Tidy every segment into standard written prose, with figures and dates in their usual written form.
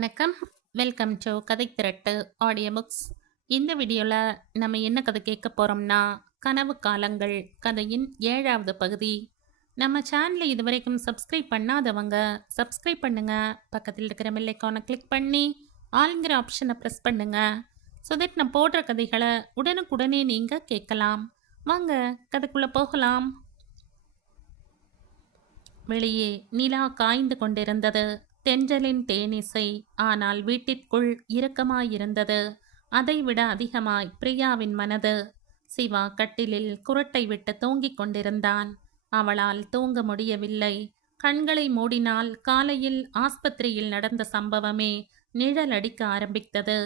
வணக்கம். Welcome to கதை திரட்டு audio books. இந்த வீடியோவில் நம்ம என்ன கதை கேட்க போகிறோம்னா, கனவு காலங்கள் கதையின் 7வது பகுதி. நம்ம சேனலை இதுவரைக்கும் சப்ஸ்கிரைப் பண்ணாதவங்க சப்ஸ்கிரைப் பண்ணுங்க. பக்கத்தில் இருக்கிற பெல் ஐகானை கிளிக் பண்ணி ஆளுங்கிற ஆப்ஷனை ப்ரெஸ் பண்ணுங்க. ஸோ தட் நான் போடுற கதைகளை உடனுக்குடனே நீங்கள் கேட்கலாம். வாங்க கதைக்குள்ளே போகலாம். வெளியே நிலா காய்ந்து கொண்டிருந்தது. தென்றலின் தேனிசை ஆனால் வீட்டிற்குள் இறுக்கமாயிருந்தது. அதைவிட அதிகமாய் பிரியாவின் மனது. சிவா கட்டிலில் குரட்டை விட்டு தூங்கிக் கொண்டிருந்தான். அவளால் தூங்க முடியவில்லை. கண்களை மூடினால் காலையில் ஆஸ்பத்திரியில் நடந்த சம்பவமே நிழல் அடிக்க ஆரம்பித்தது.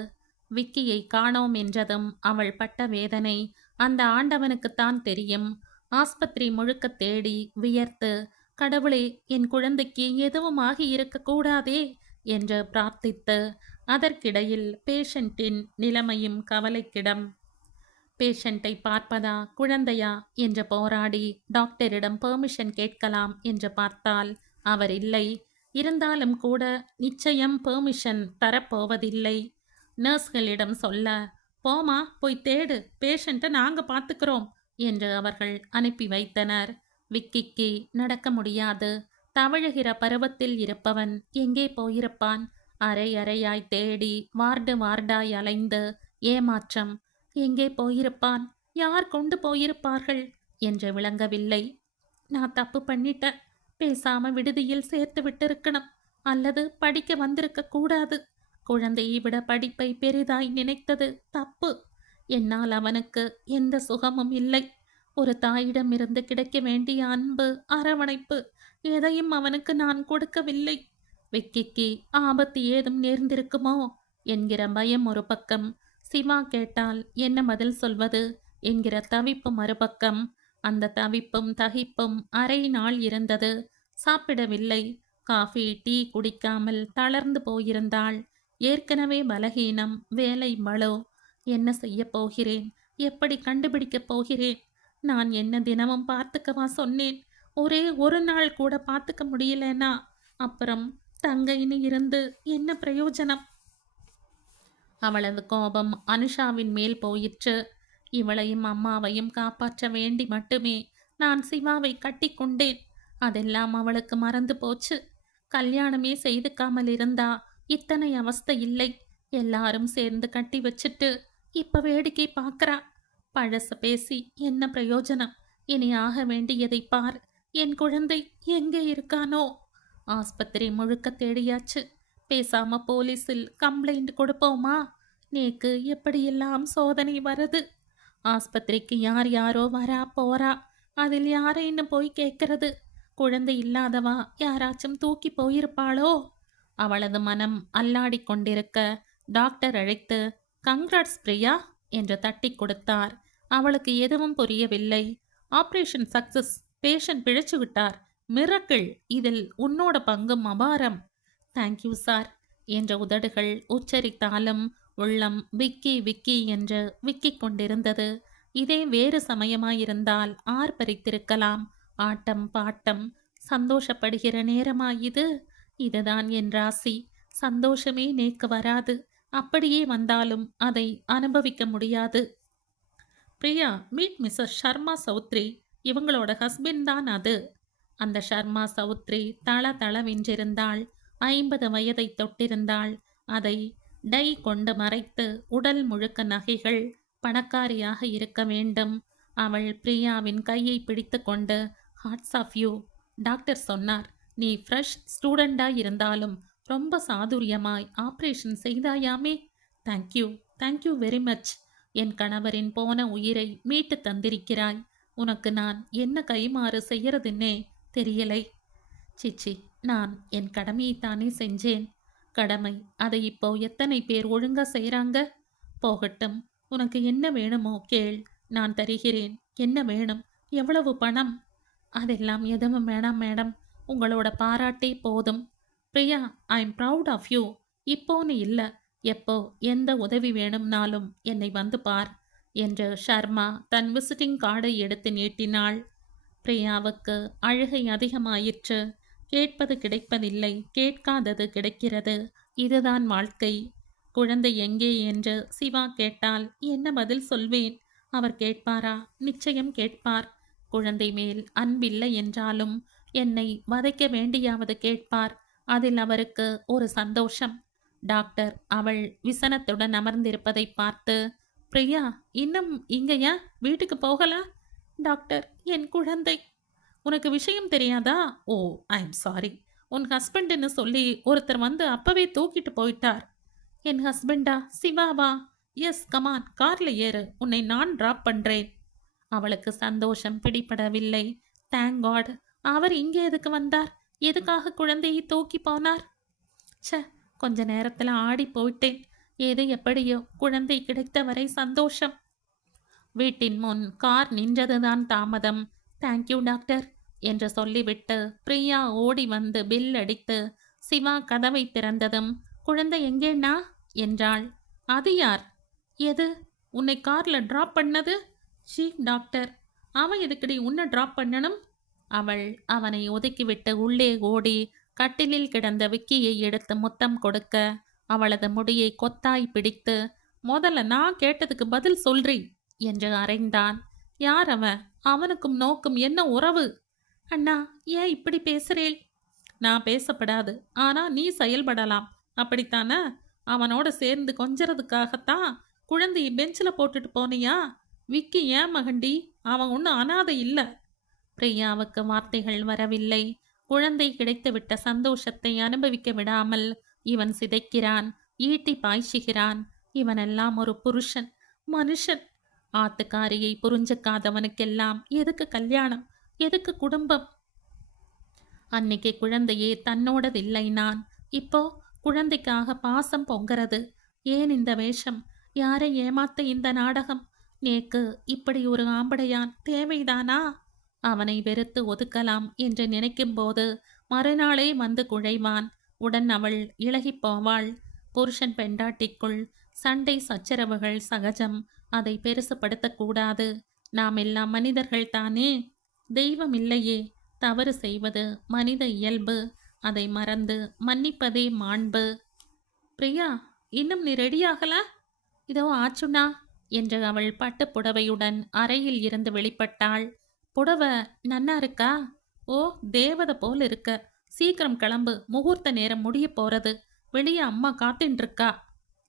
விக்கியை காணோம் என்றதும் அவள் பட்ட வேதனை அந்த ஆண்டவனுக்குத்தான் தெரியும். ஆஸ்பத்திரி முழுக்க தேடி வியர்த்து, கடவுளே, என் குழந்தைக்கு எதுவும் ஆகி இருக்கக்கூடாதே என்று பிரார்த்தித்து, அதற்கிடையில் பேஷண்டின் நிலைமையும் கவலைக்கிடம். பேஷண்டை பார்ப்பதா குழந்தையா என்று போராடி டாக்டரிடம் பெர்மிஷன் கேட்கலாம் என்று பார்த்தால் அவர் இல்லை. இருந்தாலும் கூட நிச்சயம் பெர்மிஷன் தரப்போவதில்லை. நர்ஸ்களிடம் சொல்ல, போமா போய் தேடு, பேஷண்ட்டை நாங்கள் பார்த்துக்கிறோம் என்று அவர்கள் அனுப்பி வைத்தனர். விக்கிக்கு நடக்க முடியாது. தவழுகிற பருவத்தில் இருப்பவன் எங்கே போயிருப்பான்? அரை அறையாய் தேடி வார்டு வார்டாய் அலைந்து ஏமாற்றம். எங்கே போயிருப்பான்? யார் கொண்டு போயிருப்பார்கள் என்று விளங்கவில்லை. நான் தப்பு பண்ணிட்டேன். பேசாம விடுதியில் சேர்த்து விட்டிருக்கணும், அல்லது படிக்க வந்திருக்க கூடாது. குழந்தையை விட படிப்பை பெரிதாய் நினைத்தது தப்பு. என்னால் அவனுக்கு எந்த சுகமும் இல்லை. ஒரு தாயிடமிருந்து கிடைக்க வேண்டிய அன்பு, அரவணைப்பு எதையும் அவனுக்கு நான் கொடுக்கவில்லை. விக்கிக்கு ஆபத்து ஏதும் நேர்ந்திருக்குமோ என்கிற பயம் ஒரு பக்கம். சிவா கேட்டால் என்ன பதில் சொல்வது என்கிற தவிப்பு மறுபக்கம். அந்த தவிப்பும் தகிப்பும் அரை நாள் இருந்தது. சாப்பிடவில்லை. காஃபி டீ குடிக்காமல் தளர்ந்து போயிருந்தாள். ஏற்கனவே பலகீனம், வேலை பளு. என்ன செய்ய போகிறேன்? எப்படி கண்டுபிடிக்கப் போகிறேன்? நான் என்ன தினமும் பார்த்துக்கவா சொன்னேன்? ஒரே ஒரு நாள் கூட பார்த்துக்க முடியலனா அப்புறம் தங்கைன்னு இருந்து என்ன பிரயோஜனம்? அவளது கோபம் அனுஷாவின் மேல் போயிற்று. இவளையும் அம்மாவையும் காப்பாற்ற வேண்டி மட்டுமே நான் சிவாவை கட்டி கொண்டேன். அதெல்லாம் அவளுக்கு மறந்து போச்சு. கல்யாணமே செய்துக்காமல் இருந்தா இத்தனை அவஸ்தை இல்லை. எல்லாரும் சேர்ந்து கட்டி வச்சுட்டு இப்ப வேடிக்கை பார்க்கறா. பழச பேசி என்ன பிரயோஜனம்? இனி ஆக வேண்டியதை பார். என் குழந்தை எங்கே இருக்கானோ? ஆஸ்பத்திரி முழுக்க தேடியாச்சு. பேசாம போலீஸில் கம்ப்ளைண்ட் கொடுப்போமா? நேக்கு எப்படியெல்லாம் சோதனை வருது. ஆஸ்பத்திரிக்கு யார் யாரோ வரா போறா. அதில் யாரைன்னு போய் கேட்கறது? குழந்தை இல்லாதவா யாராச்சும் தூக்கி போயிருப்பாளோ? அவளது மனம் அல்லாடி கொண்டிருக்க டாக்டர் அழைத்து, கங்க்ராட்ஸ் பிரியா என்று தட்டி கொடுத்தார். அவளுக்கு எதுவும் புரியவில்லை. Operation success. பேஷண்ட் பிழைச்சு விட்டார். மிரக்கிள். இதில் உன்னோட பங்கும் அபாரம். தேங்க்யூ சார் என்ற உதடுகள் உச்சரித்தாலும் உள்ளம் விக்கி விக்கி என்று விக்கிக் கொண்டிருந்தது. இதே வேறு சமயமாயிருந்தால் ஆர்ப்பரித்திருக்கலாம். ஆட்டம் பாட்டம். சந்தோஷப்படுகிற நேரமாயிது. இதுதான் என் ராசி. சந்தோஷமே நேக்கு வராது. அப்படியே வந்தாலும் அதை அனுபவிக்க முடியாது. Priya, meet Mrs Sharma Chaudhary. இவங்களோட ஹஸ்பண்ட் தான் அது. அந்த ஷர்மா சௌத்ரி தள தளவென்றிருந்தாள். 50 வயதை தொட்டிருந்தாள். அதை டை கொண்டு மறைத்து உடல் முழுக்க நகைகள். பணக்காரியாக இருக்க வேண்டும். அவள் பிரியாவின் கையை பிடித்து கொண்டு, ஹார்ட்ஸ் ஆஃப் யூ. டாக்டர் சொன்னார், நீ ஃப்ரெஷ் ஸ்டூடெண்டாக இருந்தாலும் ரொம்ப சாதுரியமாய் ஆப்ரேஷன் செய்தாயாமே. Thank you, thank you very much. என் கணவரின் போன உயிரை மீட்டு தந்திருக்கிறாய். உனக்கு நான் என்ன கைமாறு செய்யறதுன்னே தெரியலை. சிச்சி, நான் என் கடமையைத்தானே செஞ்சேன். கடமை, அதை இப்போ எத்தனை பேர் ஒழுங்கா செய்கிறாங்க? போகட்டும். உனக்கு என்ன வேணுமோ கேள், நான் தருகிறேன். என்ன வேணும்? எவ்வளவு பணம்? அதெல்லாம் எதுவும் வேணாம் மேடம். உங்களோட பாராட்டே போதும். Priya, I am proud of you. இப்போன்னு இல்லை, எப்போ எந்த உதவி வேணும்னாலும் என்னை வந்து பார் என்று ஷர்மா தன் விசிட்டிங் கார்டை எடுத்து நீட்டினாள். பிரியாவுக்கு அழுகை அதிகமாயிற்று. கேட்பது கிடைப்பதில்லை, கேட்காதது கிடைக்கிறது. இதுதான் வாழ்க்கை. குழந்தை எங்கே என்று சிவா கேட்டால் என்ன பதில் சொல்வேன்? அவர் கேட்பாரா? நிச்சயம் கேட்பார். குழந்தை மேல் அன்பில்லை என்றாலும் என்னை வதைக்க வேண்டியாவது கேட்பார். அதில் அவருக்கு ஒரு சந்தோஷம். டாக்டர் அவள் விசனத்துடன் அமர்ந்திருப்பதை பார்த்து, பிரியா, இன்னும் இங்கயா? வீட்டுக்கு போகல? டாக்டர், என் குழந்தை. உனக்கு விஷயம் தெரியாதா? ஓ, ஐ எம் சாரி. உன் ஹஸ்பண்டுன்னு சொல்லி ஒருத்தர் வந்து அப்பவே தூக்கிட்டு போயிட்டார். என் ஹஸ்பண்டா? சிவாவா? எஸ், கமான், கார்ல ஏறு, உன்னை நான் டிராப் பண்றேன். அவளுக்கு சந்தோஷம் பிடிபடவில்லை. Thank God. அவர் இங்கே எதுக்கு வந்தார்? எதுக்காக குழந்தையை தூக்கி போனார்? ச்சே, கொஞ்ச நேரத்துல ஆடி போயிட்டேன். ஏது எப்படியோ குழந்தை கிடைத்தவரை சந்தோஷம். வீட்டின் முன் கார் நின்றதுதான் தாமதம். தேங்க்யூ டாக்டர் என்று சொல்லிவிட்டு பிரியா ஓடி வந்து பில் அடித்து சிவா கதவை திறந்ததும், குழந்தை எங்கேண்ணா என்றாள். அது யார்? எது? உன்னை கார்ல டிராப் பண்ணது? Chief doctor. அவன் எதுக்கடி உன்னை டிராப் பண்ணணும்? அவள் அவனை ஒதுக்கிவிட்டு உள்ளே ஓடி கட்டிலில் கிடந்த விக்கியை எடுத்து முத்தம் கொடுக்க, அவளது முடியை கொத்தாய் பிடித்து, முதல்ல நான் கேட்டதுக்கு பதில் சொல்றி என்று அறைந்தான். யார் அவன்? அவனுக்கும் நோக்கும் என்ன உறவு? அண்ணா, ஏன் இப்படி பேசுறேள்? நான் பேசப்படாது, ஆனா நீ செயல்படலாம், அப்படித்தானே? அவனோட சேர்ந்து கொஞ்சறதுக்காகத்தான் குழந்தையை பெஞ்சில் போட்டுட்டு போனியா? விக்கி ஏன் மகண்டி, அவன் ஒன்றும் அனாதை இல்லை. பிரியாவுக்கு வார்த்தைகள் வரவில்லை. குழந்தை கிடைத்துவிட்ட சந்தோஷத்தை அனுபவிக்க விடாமல் இவன் சிதைக்கிறான், ஈட்டி பாய்ச்சுகிறான். இவனெல்லாம் ஒரு புருஷன், மனுஷன். ஆத்துக்காரியை புரிஞ்சுக்காதவனுக்கெல்லாம் எதுக்கு கல்யாணம், எதுக்கு குடும்பம்? அன்னைக்கு குழந்தையே தன்னோடதில்லை நான். இப்போ குழந்தைக்காக பாசம் பொங்குறது. ஏன் இந்த வேஷம்? யாரை ஏமாத்த இந்த நாடகம்? நேக்கு இப்படி ஒரு ஆம்படையான் தேவைதானா? அவனை வெறுத்து ஒதுக்கலாம் என்று நினைக்கும்போது மறுநாளே வந்து குழைவான். உடன் அவள் இளகிப் போவாள். புருஷன் பெண்டாட்டிக்குள் சண்டை சச்சரவுகள் சகஜம். அதை பெருசுபடுத்தக்கூடாது. நாம் எல்லாம் மனிதர்கள் தானே, தெய்வம் இல்லையே. தவறு செய்வது மனித இயல்பு. அதை மறந்து மன்னிப்பதே மாண்பு. பிரியா, இன்னும் நீ ரெடியாகல? இதோ ஆச்சுண்ணா என்று அவள் பட்டு புடவையுடன் அறையில் இருந்து வெளிப்பட்டாள். புடவை நன்னா இருக்கா? ஓ, தேவதை போல் இருக்க. சீக்கிரம் கிளம்பு, முகூர்த்த நேரம் முடிய போறது. வெளியே அம்மா காத்துன்றிருக்கா.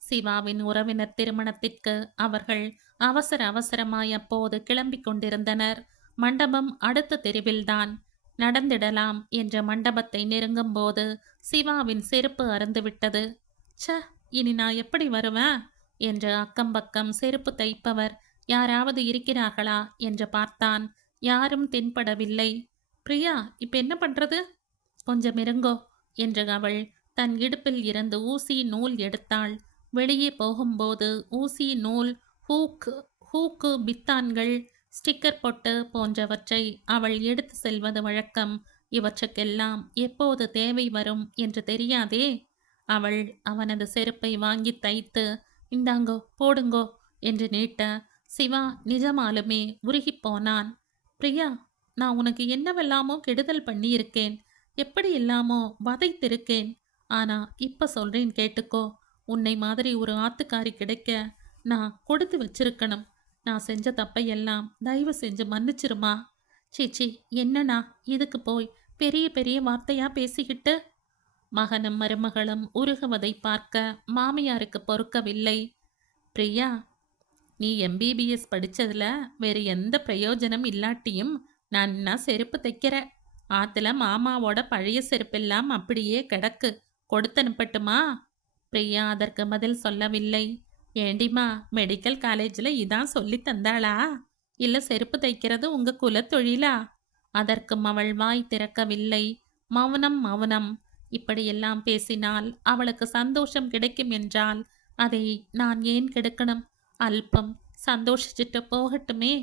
சிவாவின் உறவினர் திருமணத்திற்கு அவர்கள் அவசர அவசரமாய் அப்போது கிளம்பிக் கொண்டிருந்தனர். மண்டபம் அடுத்த தெருவில்தான். நடந்திடலாம் என்ற மண்டபத்தை நெருங்கும் போது சிவாவின் செருப்பு அறுந்துவிட்டது. ச்ச, இனி நான் எப்படி வருவேன் என்று அக்கம்பக்கம் செருப்பு தைப்பவர் யாராவது இருக்கிறார்களா என்று பார்த்தான். யாரும் தென்படவில்லை. பிரியா, இப்ப என்ன பண்றது? கொஞ்சம் இருங்கோ என்று அவள் தன் இடுப்பில் இருந்து ஊசி நூல் எடுத்தாள். வெளியே போகும்போது ஊசி நூல், ஹூக்கு, பித்தான்கள், ஸ்டிக்கர் பொட்டு போன்றவற்றை அவள் எடுத்து செல்வது வழக்கம். இவற்றுக்கெல்லாம் எப்போது தேவை வரும் என்று தெரியாதே. அவள் அவனது செருப்பை வாங்கி தைத்து, இந்தாங்கோ, போடுங்கோ என்று நீட்ட சிவா நிஜமாலுமே உருகிப்போனான். பிரியா, நான் உனக்கு என்னவெல்லாமோ கெடுதல் பண்ணியிருக்கேன், எப்படி எல்லாமோ வதைத்திருக்கேன். ஆனா இப்ப சொல்றேன் கேட்டுக்கோ. உன்னை மாதிரி ஒரு ஆத்துக்காரி கிடைக்க நான் கொடுத்து வச்சிருக்கணும். நான் செஞ்ச தப்பையெல்லாம் தயவு செஞ்சு மன்னிச்சிருமா. சீச்சி, என்னண்ணா இதுக்கு போய் பெரிய பெரிய வார்த்தையா பேசிக்கிட்டு? மகனும் மருமகளும் உருகுவதை பார்க்க மாமியாருக்கு பொறுக்கவில்லை. பிரியா, நீ எம்பிபிஎஸ் படிச்சதுல வேறு எந்த பிரயோஜனம் இல்லாட்டியும் நன்னா செருப்பு தைக்கிற. ஆத்துல மாமாவோட பழைய செருப்பெல்லாம் அப்படியே கிடக்கு, கொடுத்து அனுப்பட்டுமா? பிரியா அதற்கு பதில் சொல்லவில்லை. ஏண்டிமா, மெடிக்கல் காலேஜில் இதான் சொல்லி தந்தாளா? இல்லை செருப்பு தைக்கிறது உங்க குலத்தொழிலா? அதற்கும் அவள் வாய் திறக்கவில்லை. மௌனம் மௌனம். இப்படியெல்லாம் பேசினால் அவளுக்கு சந்தோஷம் கிடைக்கும் என்றால் அதை நான் ஏன் கெடுக்கணும்? அல்பம் சந்தோஷிச்சுட்டு போகட்டுமே.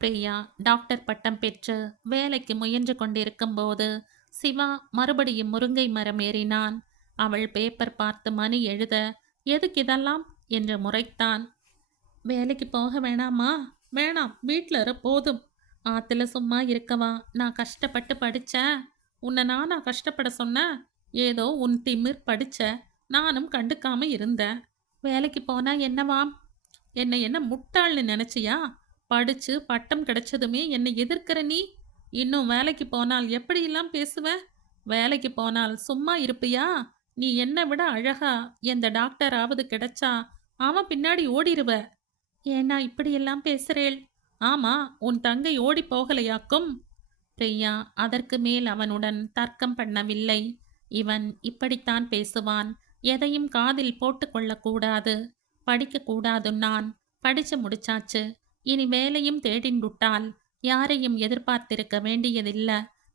பிரியா டாக்டர் பட்டம் பெற்று வேலைக்கு முயன்று கொண்டிருக்கும் போது சிவா மறுபடியும் முருங்கை மரம் ஏறினான். அவள் பேப்பர் பார்த்து மணி எழுத, எதுக்கு இதெல்லாம் என்று முறைத்தான். வேலைக்கு போக வேணாமா? வேணாம், வீட்டில் இரு போதும். ஆத்துல சும்மா இருக்கவா நான் கஷ்டப்பட்டு படித்தேன்? உன்னை நானா கஷ்டப்பட சொன்னேன்? ஏதோ உன் திமிர் படிச்ச, நானும் கண்டுக்காம இருந்தேன். வேலைக்கு போனா என்னவாம்? என்னை என்ன முட்டாள்னு நினைச்சியா? படிச்சு பட்டம் கிடைச்சதுமே என்னை எதிர்க்கிற நீ? இன்னும் வேலைக்கு போனால் எப்படியெல்லாம் பேசுவ? வேலைக்கு போனால் சும்மா இருப்பியா? நீ என்னை விட அழகா எந்த டாக்டராவது கிடைச்சா அவன் பின்னாடி ஓடிருவ. ஏன்னா இப்படியெல்லாம் பேசுறேள்? ஆமா, உன் தங்கை ஓடி போகலையாக்கும். பிரியா அதற்கு மேல் அவனுடன் தர்க்கம் பண்ணவில்லை. இவன் இப்படித்தான் பேசுவான். எதையும் காதில் போட்டுக்கொள்ளக்கூடாது. படிக்கக்கூடாது. நான் படிச்சு முடிச்சாச்சு. இனி வேலையும் தேடிண்டுட்டால் யாரையும் எதிர்பார்த்திருக்க வேண்டியதில்ல.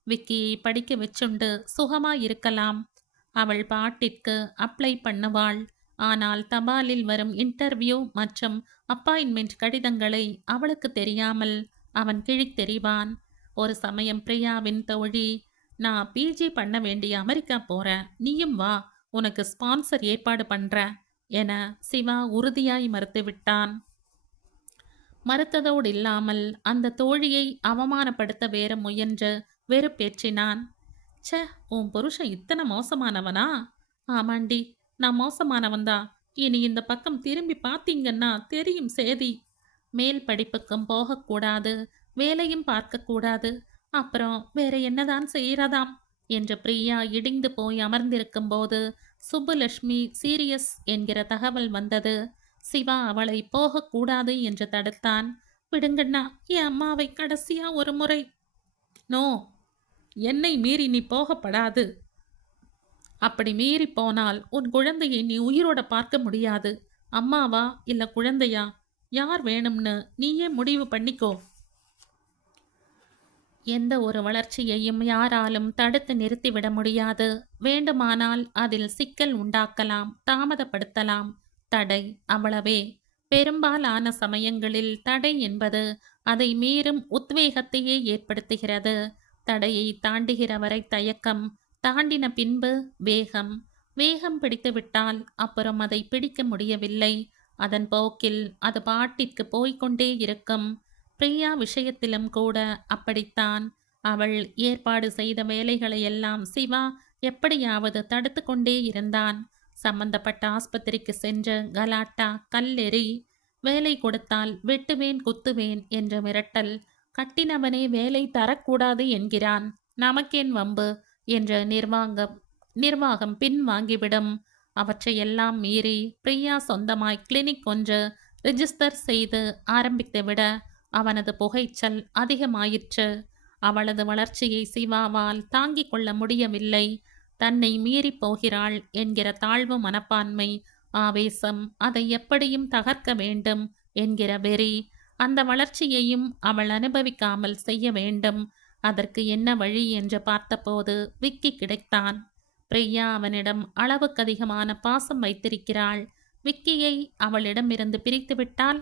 விக்கியை படிக்க வச்சுண்டு சுகமா இருக்கலாம். அவள் பாட்டிற்கு அப்ளை பண்ணுவாள். ஆனால் தபாலில் வரும் இன்டர்வியூ மற்றும் அப்பாயின்மெண்ட் கடிதங்களை அவளுக்கு தெரியாமல் அவன் கிழித்தெறிவான். ஒரு சமயம் பிரியாவின் தோழி, நான் பிஜி பண்ண வேண்டிய அமெரிக்கா போறேன், நீயும் வா, உனக்கு ஸ்பான்சர் ஏற்பாடு பண்றேன் என சிவா உறுதியாய் மறுத்துவிட்டான். மறுத்ததோடு இல்லாமல் அந்த தோழியை அவமானப்படுத்த வேற முயன்று வெறுப்பேற்றினான். ச்சே, உன் புருஷன் இத்தனை மோசமானவனா? ஆமாண்டி, நான் மோசமானவன்தான். இனி இந்த பக்கம் திரும்பி பார்த்தீங்கன்னா தெரியும் சேதி. மேல் படிப்புக்கும் போகக்கூடாது, வேலையும் பார்க்கக்கூடாது. அப்புறம் வேற என்னதான் செய்யறதாம் என்று பிரியா இடிந்து போய் அமர்ந்திருக்கும் போது சுப்புலட்சுமி சீரியஸ் என்கிற தகவல் வந்தது. சிவா அவளை போகக்கூடாது என்று தடுத்தான். விடுங்கண்ணா, என் அம்மாவை கடைசியா ஒரு முறை. நோ, என்னை மீறி நீ போகப்படாது. அப்படி மீறி போனால் உன் குழந்தையை நீ உயிரோட பார்க்க முடியாது. அம்மாவா இல்ல குழந்தையா, யார் வேணும்னு நீயே முடிவு பண்ணிக்கோ. எந்த ஒரு வளர்ச்சியையும் யாராலும் தடுத்து நிறுத்திவிட முடியாது. வேண்டுமானால் அதில் சிக்கல் உண்டாக்கலாம், தாமதப்படுத்தலாம். தடை அவ்வளவே. பெரும்பாலான சமயங்களில் தடை என்பது அதை மீறும் உத்வேகத்தையே ஏற்படுத்துகிறது. தடையை தாண்டுகிற வரை தயக்கம், தாண்டின பின்பு வேகம். வேகம் பிடித்துவிட்டால் அப்புறம் அதை பிடிக்க முடியவில்லை. அதன் போக்கில் அது பாட்டிற்கு போய்கொண்டே இருக்கும். பிரியா விஷயத்திலும் கூட அப்படித்தான். அவள் ஏற்பாடு செய்த வேலைகளை எல்லாம் சிவா எப்படியாவது தடுத்து கொண்டே இருந்தான். சம்பந்தப்பட்ட ஆஸ்பத்திரிக்கு சென்று கலாட்டா, கல்லெறி, வேலை கொடுத்தால் வெட்டுவேன் குத்துவேன் என்ற மிரட்டல். கட்டினவனே வேலை தரக்கூடாது என்கிறான், நமக்கேன் வம்பு என்ற நிர்வாகம் பின் வாங்கிவிடும். அவற்றையெல்லாம் மீறி பிரியா சொந்தமாய் கிளினிக் ஒன்று ரிஜிஸ்டர் செய்து ஆரம்பித்துவிட அவனது புகைச்சல் அதிகமாயிற்று. அவளது வளர்ச்சியை சிவாவால் தாங்கிக் கொள்ள முடியவில்லை. தன்னை மீறி போகிறாள் என்கிற தாழ்வு மனப்பான்மை, ஆவேசம், அதை எப்படியும் தகர்க்க வேண்டும் என்கிற வெறி, அந்த வளர்ச்சியையும் அவள் அனுபவிக்காமல் செய்ய வேண்டும். அதற்கு என்ன வழி என்று பார்த்தபோது விக்கி கிடைத்தான். பிரியா அவனிடம் அளவுக்கு அதிகமான பாசம் வைத்திருக்கிறாள். விக்கியை அவளிடமிருந்து பிரித்துவிட்டால்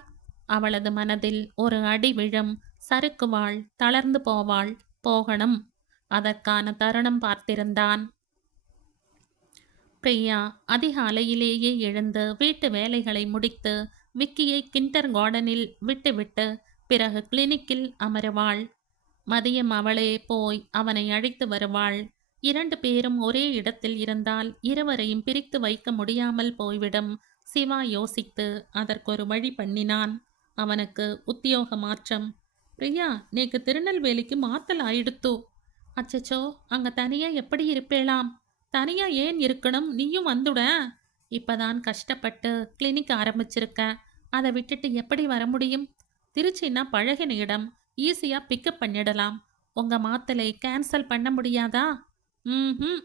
அவளது மனதில் ஒரு அடி விழும். சறுக்குவாள், தளர்ந்து போவாள். போகணும். அதற்கான தருணம் பார்த்திருந்தான். பிரியா அதிகாலையிலேயே எழுந்து வீட்டு வேலைகளை முடித்து விக்கியை கிண்டர் கார்டனில் விட்டுவிட்டு பிறகு கிளினிக்கில் அமருவாள். மதியம் அவளே போய் அவனை அழைத்து வருவாள். 2 பேரும் ஒரே இடத்தில் இருந்தால் இருவரையும் பிரித்து வைக்க முடியாமல் போய்விடும். சிவா யோசித்து அதற்கொரு வழி பண்ணினான். அவனுக்கு உத்தியோக மாற்றம். பிரியா, நேக்கு திருநெல்வேலிக்கு மாத்தல் ஆயிடுத்து. அச்சச்சோ, அங்க தனியா எப்படி இருப்பேளாம்? தனியா ஏன் இருக்கணும், நீயும் வந்துட. இப்பதான் கஷ்டப்பட்டு கிளினிக் ஆரம்பிச்சிருக்க, அதை விட்டுட்டு எப்படி வர முடியும்? திருச்சின்னா பழகின இடம், ஈஸியா பிக்கப் பண்ணிடலாம். உங்க மாத்தலை கேன்சல் பண்ண முடியாதா? ம்,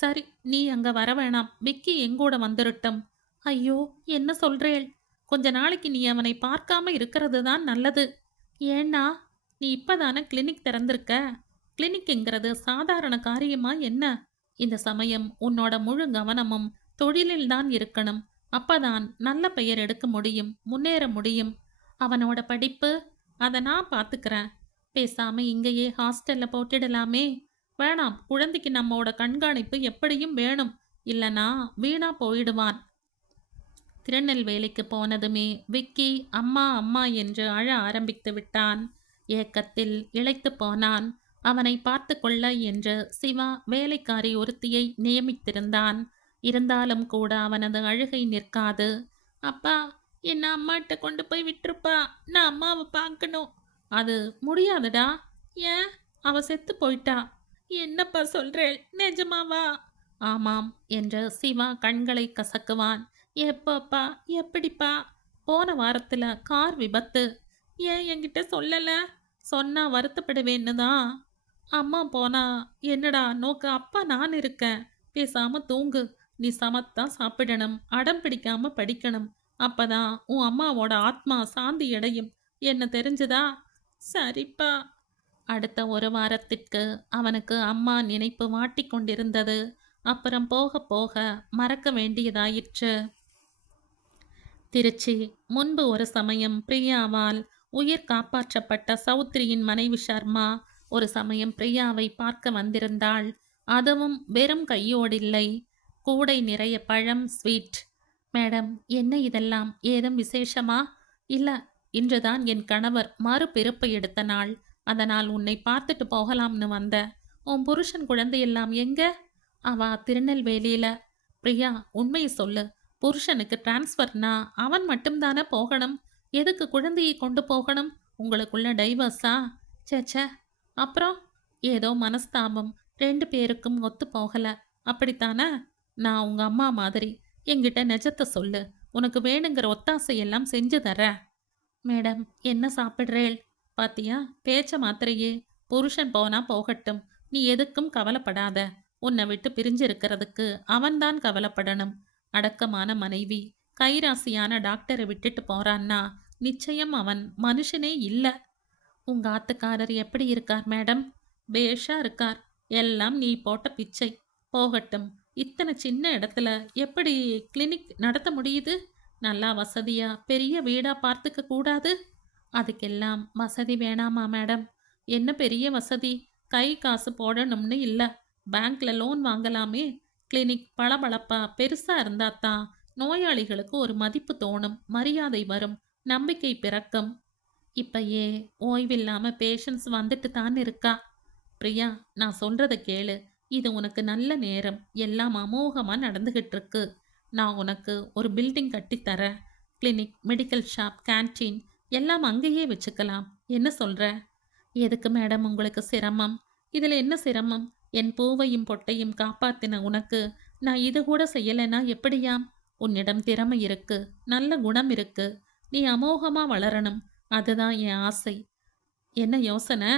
சரி, நீ அங்க வர வேணாம், விக்கி எங்கூட வந்துருட்டும். ஐயோ, என்ன சொல்றேள்? கொஞ்ச நாளைக்கு நீ அவனை பார்க்காம இருக்கிறது தான் நல்லது. ஏன்னா, நீ இப்பதானே கிளினிக் திறந்திருக்க. கிளினிக்ங்கிறது சாதாரண காரியமா என்ன? இந்த சமயம் உன்னோட முழு கவனமும் தொழிலில் தான் இருக்கணும். அப்பதான் நல்ல பெயர் எடுக்க முடியும், முன்னேற முடியும். அவனோட படிப்பு, அதை நான் பார்த்துக்கிறேன். பேசாம இங்கேயே ஹாஸ்டல்ல போட்டுடலாமே? வேணாம், குழந்தைக்கு நம்மோட கண்காணிப்பு எப்படியும் வேணும், இல்லனா வீணா போயிடுவான். திருநெல்வேலிக்கு போனதுமே விக்கி அம்மா அம்மா என்று அழ ஆரம்பித்து விட்டான். ஏக்கத்தில் இளைத்து போனான். அவனை பார்த்து கொள்ள என்று சிவா வேலைக்காரி ஒருத்தியை நியமித்திருந்தான். இருந்தாலும் கூட அவனது அழுகை நிற்காது. அப்பா, என்ன அம்மாட்ட கொண்டு போய் விட்டுருப்பா, நான் அம்மாவை பார்க்கணும். அது முடியாதுடா. ஏன்? அவ செத்து போயிட்டா. என்னப்பா சொல்றேள், நிஜமாவா? ஆமாம் என்று சிவா கண்களை கசக்குவான். எப்பப்பா, எப்படிப்பா? போன வாரத்துல கார் விபத்து. ஏன் என்கிட்ட சொல்லல? சொன்னா வருத்தப்படுவேன்னு தான். அம்மா போனா என்னடா நோக்கு, அப்பா நான் இருக்கேன். பேசாம தூங்கு. நீ சமத்தா சாப்பிடணும், அடம் பிடிக்காம படிக்கணும். அப்பதான் உன் அம்மாவோட ஆத்மா சாந்தி அடையும். என்ன தெரிஞ்சுதா? சரிப்பா. அடுத்த ஒரு வாரத்திற்கு அவனுக்கு அம்மா நினைப்பு வாட்டிக் கொண்டிருந்தது. அப்புறம் போக போக மறக்க வேண்டியதாயிற்று. திருச்சி. முன்பு ஒரு சமயம் பிரியாவால் உயிர் காப்பாற்றப்பட்ட சௌத்ரியின் மனைவி ஷர்மா ஒரு சமயம் பிரியாவை பார்க்க வந்திருந்தாள். அதுவும் வெறும் கையோடில்லை, கூடை நிறைய பழம், ஸ்வீட். மேடம், என்ன இதெல்லாம்? ஏதும் விசேஷமா? இல்ல, இன்றுதான் என் கணவர் மறுபிறப்பு எடுத்த நாள். அதனால் உன்னை பார்த்துட்டு போகலாம்னு வந்த. உன் புருஷன் குழந்தையெல்லாம் எங்க? அவ திருநெல்வேலியில. பிரியா, உண்மையை சொல்லு. புருஷனுக்கு டிரான்ஸ்ஃபர்னா அவன் மட்டும்தானே போகணும். எதுக்கு குழந்தையை கொண்டு போகணும்? உங்களுக்குள்ள டைவர்ஸா? சேச்சே. அப்புறம்? ஏதோ மனஸ்தாபம், 2 பேருக்கும் ஒத்து போகல. அப்படித்தானே? நான் உங்க அம்மா மாதிரி. என்கிட்ட நிஜத்தை சொல்லு. உனக்கு வேணுங்கிற ஒத்தாசையெல்லாம் செஞ்சு தர. மேடம், என்ன சாப்பிட்றேள்? பாத்தியா, பேச்ச மாத்திரையே. புருஷன் போனா போகட்டும், நீ எதுக்கும் கவலைப்படாத. உன்னை விட்டு பிரிஞ்சிருக்கிறதுக்கு அவன்தான் கவலைப்படணும். அடக்கமான மனைவி, கைராசியான டாக்டரை விட்டுட்டு போறான்னா நிச்சயம் அவன் மனுஷனே இல்ல. உங்க ஆத்துக்காரர் எப்படி இருக்கார் மேடம்? பேஷா இருக்கார். எல்லாம் நீ போட்ட பிச்சை. போகட்டும். இத்தனை சின்ன இடத்துல எப்படி கிளினிக் நடத்த முடியுது? நல்லா வசதியா பெரிய வீடா பார்த்துக்க கூடாது? அதுக்கெல்லாம் வசதி வேணாமா மேடம்? என்ன பெரிய வசதி? கை காசு போடணும்னு இல்ல, பேங்க்ல லோன் வாங்கலாமே. கிளினிக் பளபளப்பா பெருசா இருந்தாதான் நோயாளிகளுக்கு ஒரு மதிப்பு தோணும், மரியாதை வரும், நம்பிக்கை பிறக்கும். இப்பயே ஓய்வில்லாம பேஷண்ட்ஸ் வந்துட்டு தான் இருக்கா. பிரியா, நான் சொல்றத கேளு. இது உனக்கு நல்ல நேரம். எல்லாம் அமோகமா நடந்துகிட்டு இருக்கு. நான் உனக்கு ஒரு பில்டிங் கட்டித்தரேன். கிளினிக், மெடிக்கல் ஷாப், கேன்டீன் எல்லாம் அங்கேயே வச்சுக்கலாம். என்ன சொல்ற? எதுக்கு மேடம் உங்களுக்கு சிரமம்? இதில் என்ன சிரமம்? என் பூவையும் பொட்டையும் காப்பாத்தின உனக்கு நான் இது கூட செய்யலைன்னா எப்படியாம்? உன்னிடம் திறமை இருக்கு, நல்ல குணம் இருக்கு. நீ அமோகமா வளரணும். அதுதான் என் ஆசை. என்ன யோசனை?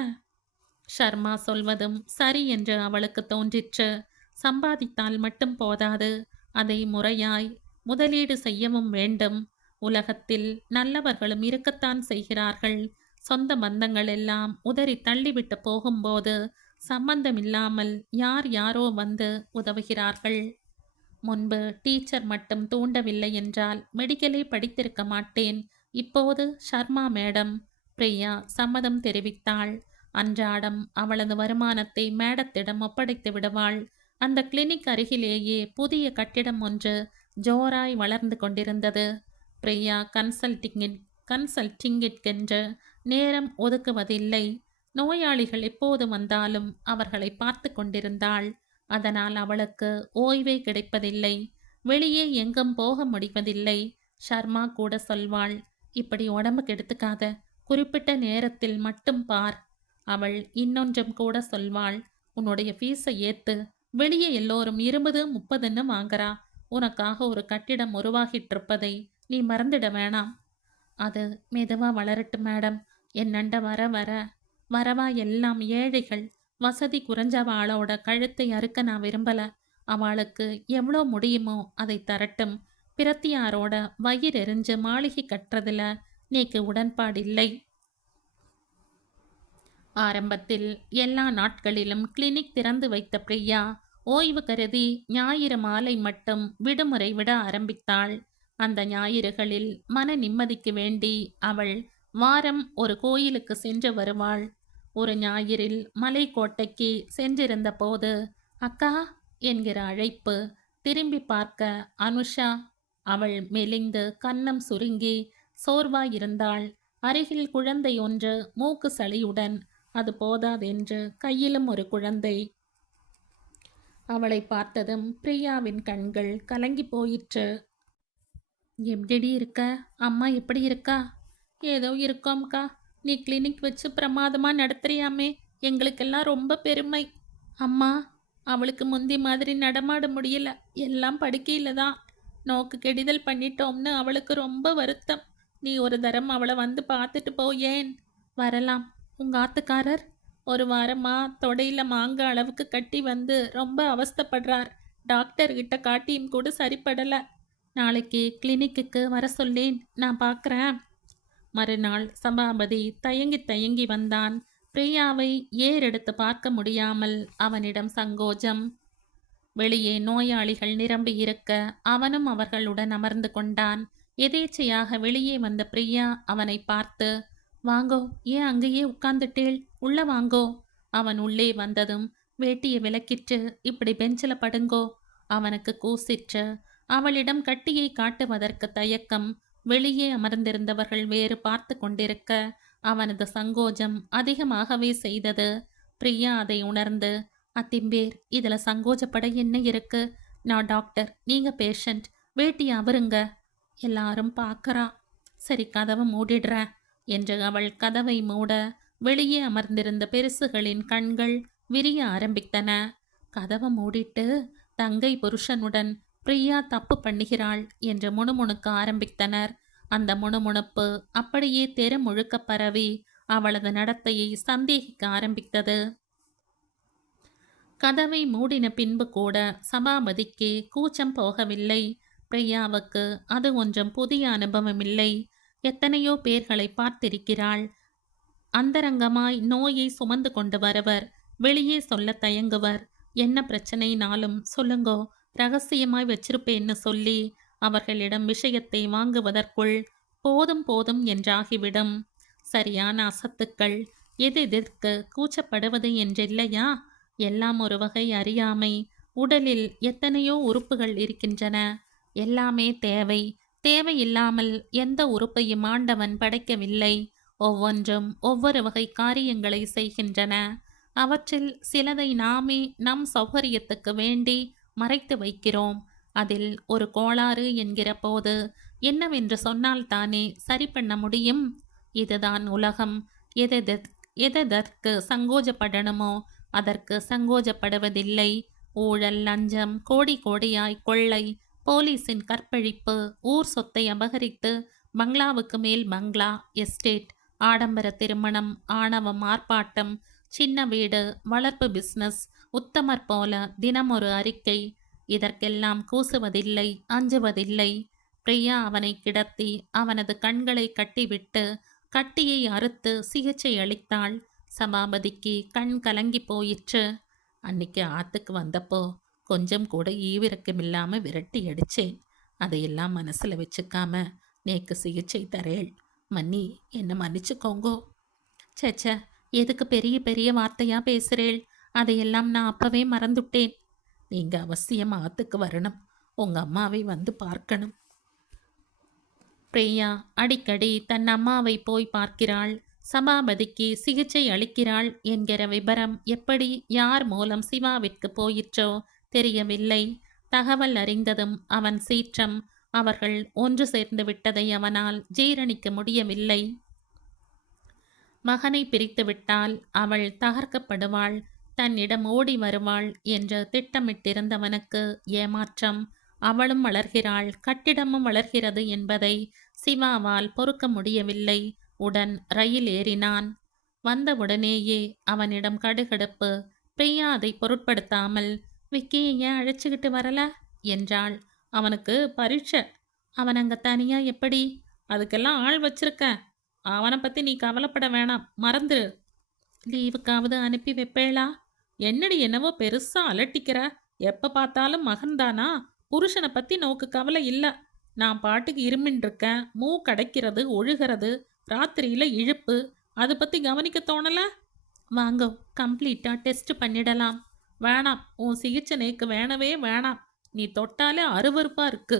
ஷர்மா சொல்வதும் சரி என்று அவளுக்கு தோன்றிற்று. சம்பாதித்தால் மட்டும் போதாது, அதை முறையாய் முதலீடு செய்யவும் வேண்டும். உலகத்தில் நல்லவர்களும் இருக்கத்தான் செய்கிறார்கள். சொந்த பந்தங்கள் எல்லாம் உதறி தள்ளிவிட்டு போகும்போது சம்பந்தமில்லாமல் யார் யாரோ வந்து உதவுகிறார்கள். முன்பு டீச்சர் மட்டும் தூண்டவில்லை என்றால் மெடிக்கலே படித்திருக்க மாட்டேன். இப்போது ஷர்மா மேடம். பிரியா சம்மதம் தெரிவித்தாள். அன்றாடம் அவளது வருமானத்தை மேடத்திடம் ஒப்படைத்து விடுவாள். அந்த கிளினிக் அருகிலேயே புதிய கட்டிடம் ஒன்று ஜோராய் வளர்ந்து கொண்டிருந்தது. பிரியா கன்சல்டிங்கிற்கென்று நேரம் ஒதுக்குவதில்லை. நோயாளிகள் எப்போது வந்தாலும் அவர்களை பார்த்து கொண்டிருந்தாள். அதனால் அவளுக்கு ஓய்வே கிடைப்பதில்லை. வெளியே எங்கும் போக முடிவதில்லை. ஷர்மா கூட சொல்வாள், இப்படி உடம்பு கெடுத்துக்காத, குறிப்பிட்ட நேரத்தில் மட்டும் பார். அவள் இன்னொன்றும் கூட சொல்வாள், உன்னுடைய ஃபீஸை ஏத்து. வெளியே எல்லோரும் 20-30ன்னு வாங்குறா. உனக்காக ஒரு கட்டிடம் உருவாகிட்டு இருப்பதை நீ மறந்துட வேணாம். அது மெதுவா வளரட்டும் மேடம். என்னண்ட வர வர வரவா எல்லாம் ஏழைகள். வசதி குறைஞ்சவாளோட கழுத்தை அறுக்க நான் விரும்பல. அவளுக்கு எவ்வளோ முடியுமோ அதை தரட்டும். பிரத்தியாரோட வயிறெறிஞ்சு மாளிகை கட்டுறதுல நீக்கு உடன்பாடில்லை. ஆரம்பத்தில் எல்லா நாட்களிலும் கிளினிக் திறந்து வைத்த பிரியா ஓய்வு கருதி ஞாயிறு மாலை மட்டும் விடுமுறை விட ஆரம்பித்தாள். அந்த ஞாயிறுகளில் மன நிம்மதிக்கு வேண்டி அவள் வாரம் ஒரு கோயிலுக்கு சென்று வருவாள். ஒரு ஞாயிறில் மலைக்கோட்டைக்கு சென்றிருந்த போது அக்கா என்கிற அழைப்பு. திரும்பி பார்க்க அனுஷா. அவள் மெலிந்து கன்னம் சுருங்கி சோர்வாயிருந்தாள். அருகில் குழந்தை ஒன்று மூக்கு சளியுடன் அது போதாதென்று கையிலும் ஒரு குழந்தை. அவளை பார்த்ததும் பிரியாவின் கண்கள் கலங்கி போயிற்று. எப்படி இருக்க? அம்மா எப்படி இருக்கா? ஏதோ இருக்கோம்க்கா. நீ கிளினிக் வச்சு பிரமாதமாக நடத்துறியாமே, எங்களுக்கெல்லாம் ரொம்ப பெருமை. அம்மா, அவளுக்கு முந்தி மாதிரி நடமாட முடியல. எல்லாம் படுக்கையில் தான். நோக்கு கெடுதல் பண்ணிட்டோம்னு அவளுக்கு ரொம்ப வருத்தம். நீ ஒரு தரம் அவளை வந்து பார்த்துட்டு போ. ஏன்? வரலாம். உங்கள் ஆத்துக்காரர் ஒரு வாரமா தொடையில் மாங்காய் அளவுக்கு கட்டி வந்து ரொம்ப அவஸ்தைப்படுறார். டாக்டர்கிட்ட காட்டியும் கூட சரிப்படலை. நாளைக்கு கிளினிக்குக்கு வர சொல்லேன், நான் பார்க்குறேன். மறுநாள் சபாபதி தயங்கி தயங்கி வந்தான். பிரியாவை ஏறெடுத்து பார்க்க முடியாமல் அவனிடம் சங்கோஜம். வெளியே நோயாளிகள் நிரம்பி இருக்க அவனும் அவர்களுடன் அமர்ந்து கொண்டான். எதேச்சையாக வெளியே வந்த பிரியா அவனை பார்த்து, வாங்கோ, ஏன் அங்கேயே உட்கார்ந்துட்டேள், உள்ள வாங்கோ. அவன் உள்ளே வந்ததும் வேட்டியை விலக்கிற்று, இப்படி பெஞ்சில் படுங்கோ. அவனுக்கு கூசிற்று. அவளிடம் கட்டியை காட்டுவதற்கு தயக்கம். வெளியே அமர்ந்திருந்தவர்கள் வேறு பார்த்து கொண்டிருக்க அவனது சங்கோஜம் அதிகமாகவே செய்தது. பிரியா அதை உணர்ந்து, அத்திம்பேர், இதில் சங்கோஜப்பட என்ன இருக்கு? நான் டாக்டர், நீங்க பேஷண்ட். வேட்டி அவருங்க. எல்லாரும் பார்க்கறா. சரி, கதவை மூடிடுறேன் என்று அவள் கதவை மூட வெளியே அமர்ந்திருந்த பெருசுகளின் கண்கள் விரிய ஆரம்பித்தன. கதவை மூடிட்டு தங்கை புருஷனுடன் பிரியா தப்பு பண்ணுகிறாள் என்று முணுமுணுக்க ஆரம்பித்தனர். அந்த முணுமுணுப்பு அப்படியே தெரு முழுக்க பரவி அவளது நடத்தையை சந்தேகிக்க ஆரம்பித்தது. கதவை மூடின பின்பு கூட சபாபதிக்கு கூச்சம் போகவில்லை. பிரியாவுக்கு அது ஒன்றும் புதிய அனுபவம் இல்லை. எத்தனையோ பேர்களை பார்த்திருக்கிறாள். அந்தரங்கமாய் நோயை சுமந்து கொண்டு வருவர், வெளியே சொல்ல தயங்குவர். என்ன பிரச்சனைனாலும் சொல்லுங்கோ, ரகசியமாய் வச்சிருப்பேன்னு சொல்லி அவர்களிடம் விஷயத்தை வாங்குவதற்குள் போதும் போதும் என்றாகிவிடும். சரியான அசத்துக்கள். எதெதற்கு கூச்சப்படுவது என்றில்லையா? எல்லாம் ஒரு வகை அறியாமை. உடலில் எத்தனையோ உறுப்புகள் இருக்கின்றன. எல்லாமே தேவை. தேவையில்லாமல் எந்த உறுப்பையும் ஆண்டவன் படைக்கவில்லை. ஒவ்வொன்றும் ஒவ்வொரு வகை காரியங்களை செய்கின்றன. அவற்றில் சிலதை நாமே நம் சௌகரியத்துக்கு வேண்டி மறைத்து வைக்கிறோம். அதில் ஒரு கோளாறு என்கிற போது என்னவென்று சொன்னால்தானே சரி பண்ண முடியும். இதுதான் உலகம். எதற்கு சங்கோஜப்படணுமோ அதற்கு சங்கோஜப்படுவதில்லை. ஊழல், லஞ்சம், கோடி கோடியாய் கொள்ளை, போலீஸின் கற்பழிப்பு, ஊர் சொத்தை அபகரித்து பங்களாவுக்கு மேல் பங்களா, எஸ்டேட், ஆடம்பர திருமணம், ஆணவம், ஆர்ப்பாட்டம், சின்ன வீடு, வளர்ப்பு பிஸ்னஸ், உத்தமர் போல தினம் ஒரு அறிக்கை. இதற்கெல்லாம் கூசுவதில்லை, அஞ்சுவதில்லை. பிரியா அவனை கிடத்தி அவனது கண்களை கட்டிவிட்டு கட்டியை அறுத்து சிகிச்சை அளித்தாள். சபாபதிக்கு கண் கலங்கி போயிற்று. அன்னைக்கு ஆத்துக்கு வந்தப்போ கொஞ்சம் கூட ஈவிரக்கமில்லாமல் விரட்டி அடித்தேன். அதையெல்லாம் மனசில் வச்சுக்காம நேக்கு சிகிச்சை தரேள். மன்னி, என்னை மன்னிச்சுக்கோங்கோ. சேச்ச, எதுக்கு பெரிய பெரிய வார்த்தையாக பேசுகிறேள்? அதையெல்லாம் நான் அப்பவே மறந்துட்டேன். நீங்கள் அவசியம் ஆத்துக்கு வரணும். உங்கள் அம்மாவை வந்து பார்க்கணும். பிரியா அடிக்கடி தன் அம்மாவை போய் பார்க்கிறாள். சபாபதிக்கு சிகிச்சை அளிக்கிறாள் என்கிற விபரம் எப்படி யார் மூலம் சிவாவிற்கு போயிற்றோ தெரியவில்லை. தகவல் அறிந்ததும் அவன் சீற்றம். அவர்கள் ஒன்று சேர்ந்து விட்டதை அவனால் ஜீரணிக்க முடியவில்லை. மகனை பிரித்துவிட்டால் அவள் தகர்க்கப்படுவாள், தன்னிடம் ஓடி வருவாள் என்று திட்டமிட்டிருந்தவனுக்கு ஏமாற்றம். அவளும் வளர்கிறாள், கட்டிடமும் வளர்கிறது என்பதை சிவாவால் பொறுக்க முடியவில்லை. உடன் ரயில் ஏறினான். வந்தவுடனேயே அவனிடம் கடுகடுப்பு. பிரியா அதை பொருட்படுத்தாமல், விக்கியை ஏன் அழைச்சிக்கிட்டு வரல என்றாள். அவனுக்கு பரீட்சை. அவன் அங்கே தனியா எப்படி? அதுக்கெல்லாம் ஆள் வச்சிருக்கேன். அவனை பற்றி நீ கவலைப்பட வேணாம், மறந்துரு. லீவுக்காவது அனுப்பி வைப்பேளா? என்னடி என்னவோ பெருசாக அலட்டிக்கிற. எப்போ பார்த்தாலும் மகன்தானா? புருஷனை பற்றி நோக்கு கவலை இல்லை. நான் பாட்டுக்கு இருமின்றிருக்கேன். மூ கடைக்கிறது, ஒழுகிறது, ராத்திரியில் இழுப்பு. அதை பற்றி கவனிக்க தோணலை? வாங்க, கம்ப்ளீட்டாக டெஸ்ட் பண்ணிடலாம். வேணாம், உன் சிகிச்சை நேக்கு வேணவே வேணாம். நீ தொட்டாலே அருவருப்பாக இருக்கு.